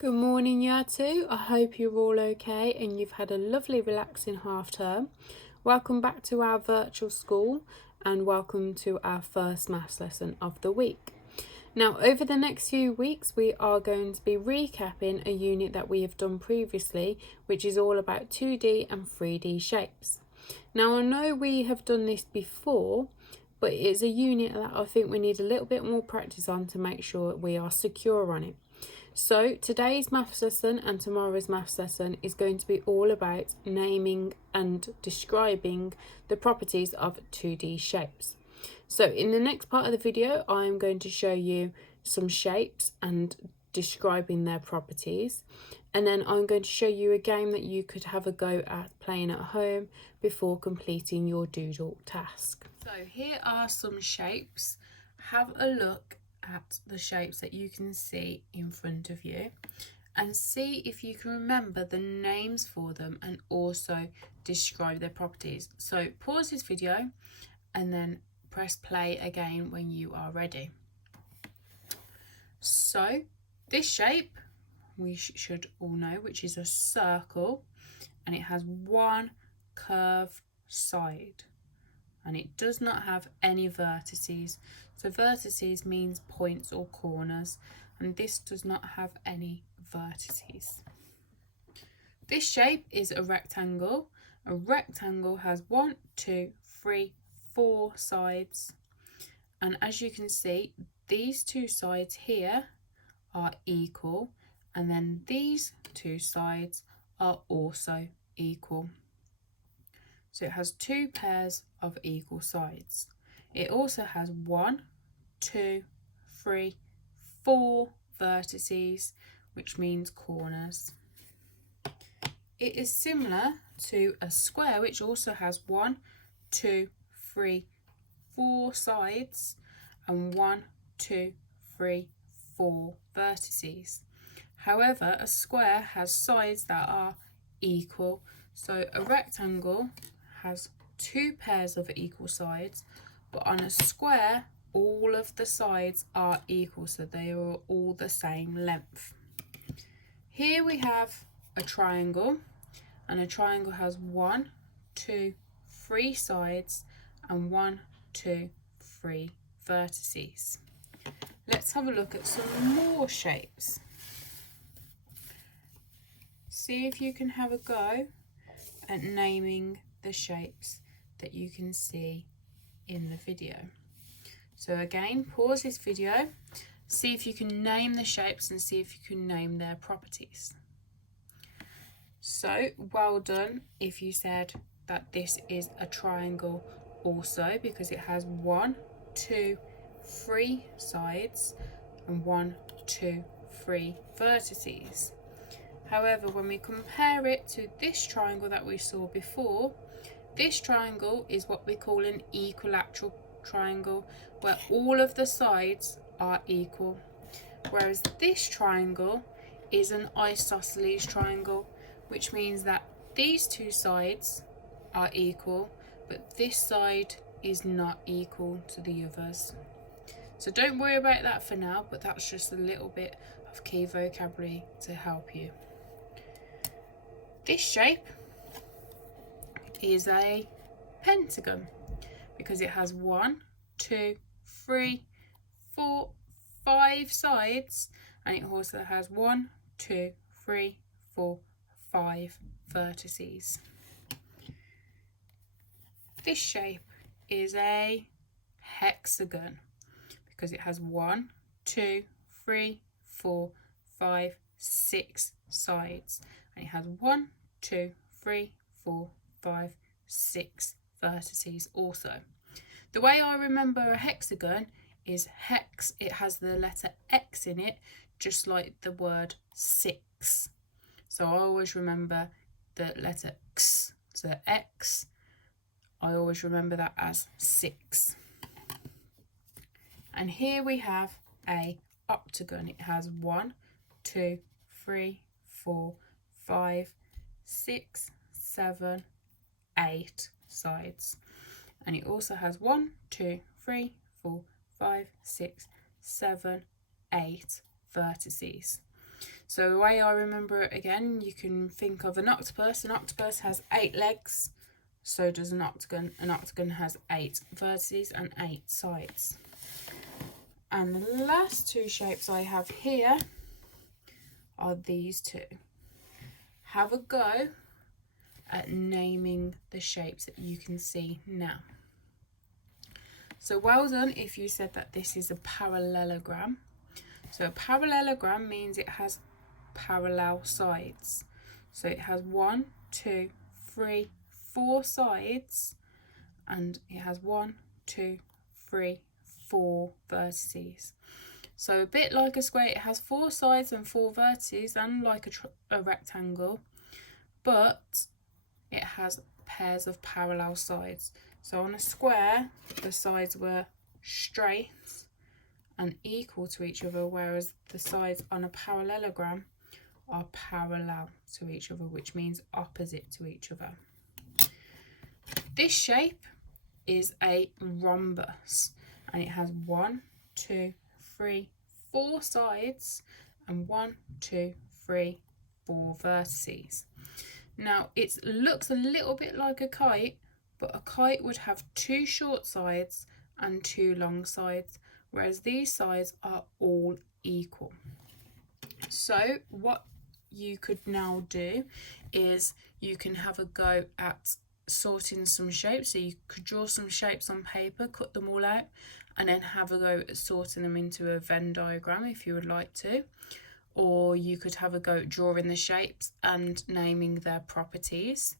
Good morning, Year 2. I hope you're all okay and you've had a lovely relaxing half term. Welcome back to our virtual school and welcome to our first maths lesson of the week. Now, over the next few weeks, we are going to be recapping a unit that we have done previously, which is all about 2D and 3D shapes. Now, I know we have done this before, but it's a unit that I think we need a little bit more practice on to make sure we are secure on it. So today's maths lesson and tomorrow's maths lesson is going to be all about naming and describing the properties of 2D shapes. So in the next part of the video, I'm going to show you some shapes and describing their properties. And then I'm going to show you a game that you could have a go at playing at home before completing your doodle task. So here are some shapes. Have a look at the shapes that you can see in front of you and see if you can remember the names for them and also describe their properties. So pause this video and then press play again when you are ready. So this shape we should all know, which is a circle, and it has one curved side and it does not have any vertices. So vertices means points or corners, and this does not have any vertices. This shape is a rectangle. A rectangle has 1, 2, 3, 4 sides, and as you can see, these two sides here are equal, and then these two sides are also equal. So it has two pairs of equal sides. It also has 1, 2, 3, 4 vertices, which means corners. It is similar to a square, which also has 1, 2, 3, 4 sides and 1, 2, 3, 4 vertices. However, a square has sides that are equal. So a rectangle has two pairs of equal sides, but on a square all of the sides are equal, so they are all the same length. Here we have a triangle, and a triangle has 1, 2, 3 sides and 1, 2, 3 vertices. Let's have a look at some more shapes. See if you can have a go at naming the shapes that you can see in the video. So again, pause this video, see if you can name the shapes and see if you can name their properties. So well done if you said that this is a triangle also, because it has 1, 2, 3 sides and 1, 2, 3 vertices. However, when we compare it to this triangle that we saw before, this triangle is what we call an equilateral triangle, where all of the sides are equal. Whereas this triangle is an isosceles triangle, which means that these two sides are equal, but this side is not equal to the others. So don't worry about that for now, but that's just a little bit of key vocabulary to help you. This shape is a pentagon because it has 1, 2, 3, 4, 5 sides, and it also has 1, 2, 3, 4, 5 vertices. This shape is a hexagon because it has 1, 2, 3, 4, 5, 6 sides, and it has 1, 2, 3, 4, 5, 6 vertices also. The way I remember a hexagon is hex, it has the letter X in it, just like the word 6. So I always remember the letter X, so X, I always remember that as 6. And here we have a octagon. It has 1, 2, 3, 4, 5, 6, 7, 8 sides. And it also has 1, 2, 3, 4, 5, 6, 7, 8 vertices. So the way I remember it again, you can think of an octopus. An octopus has 8 legs, so does an octagon. An octagon has 8 vertices and 8 sides. And the last 2 shapes I have here are these 2. Have a go at naming the shapes that you can see now. So well done if you said that this is a parallelogram. So a parallelogram means it has parallel sides. So it has 1, 2, 3, 4 sides, and it has 1, 2, 3, 4 vertices. So a bit like a square, it has 4 sides and 4 vertices, and like a rectangle, but it has pairs of parallel sides. So on a square, the sides were straight and equal to each other, whereas the sides on a parallelogram are parallel to each other, which means opposite to each other. This shape is a rhombus, and it has 1, 2, 3, 4 sides and 1, 2, 3, 4 vertices. Now it looks a little bit like a kite, but a kite would have 2 short sides and 2 long sides, whereas these sides are all equal. So what you could now do is you can have a go at sorting some shapes. So you could draw some shapes on paper, cut them all out, and then have a go at sorting them into a Venn diagram if you would like to. Or you could have a go at drawing the shapes and naming their properties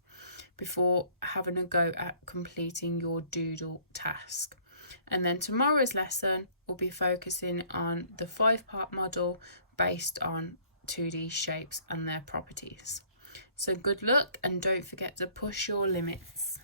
before having a go at completing your doodle task. And then tomorrow's lesson will be focusing on the 5-part model based on 2D shapes and their properties. So good luck, and don't forget to push your limits.